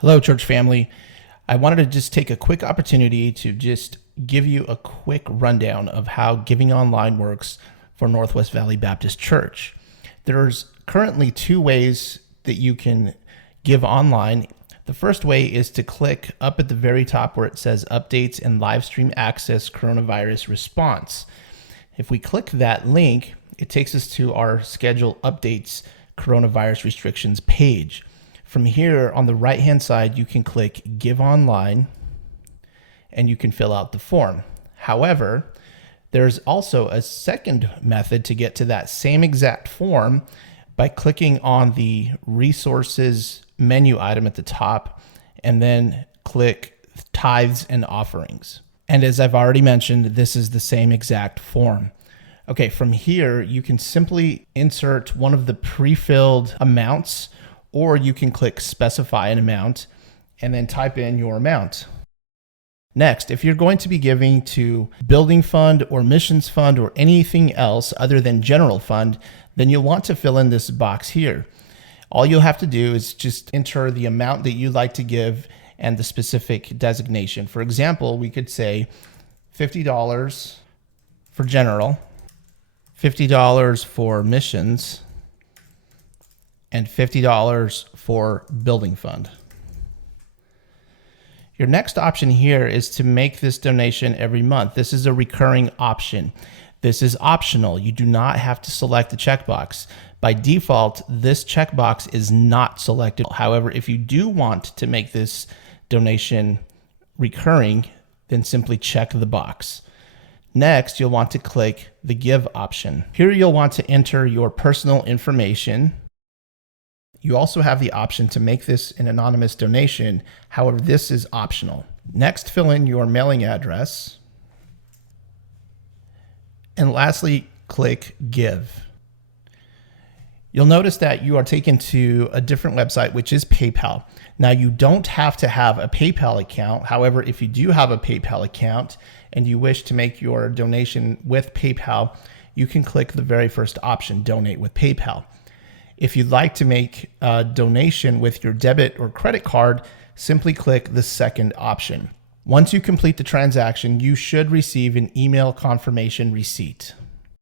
Hello, church family. I wanted to just take a quick opportunity to just give you a quick rundown of how giving online works for Northwest Valley Baptist Church. There's currently two ways that you can give online. The first way is to click up at the very top where it says Updates and Live Stream Access Coronavirus Response. If we click that link, it takes us to our Schedule Updates Coronavirus Restrictions page. From here on the right hand side, you can click Give Online and you can fill out the form. However, there's also a second method to get to that same exact form by clicking on the Resources menu item at the top and then click Tithes and Offerings. And as I've already mentioned, this is the same exact form. Okay, from here, you can simply insert one of the pre-filled amounts, or you can click specify an amount and then type in your amount. Next, if you're going to be giving to building fund or missions fund or anything else other than general fund, then you'll want to fill in this box here. All you'll have to do is just enter the amount that you'd like to give and the specific designation. For example, we could say $50 for general, $50 for missions, and $50 for building fund. Your next option here is to make this donation every month. This is a recurring option. This is optional. You do not have to select the checkbox. By default, this checkbox is not selected. However, if you do want to make this donation recurring, then simply check the box. Next, you'll want to click the Give option. Here you'll want to enter your personal information. You also have the option to make this an anonymous donation. However, this is optional. Next, fill in your mailing address. And lastly, click Give. You'll notice that you are taken to a different website, which is PayPal. Now, you don't have to have a PayPal account. However, if you do have a PayPal account and you wish to make your donation with PayPal, you can click the very first option, Donate with PayPal. If you'd like to make a donation with your debit or credit card, simply click the second option. Once you complete the transaction, you should receive an email confirmation receipt.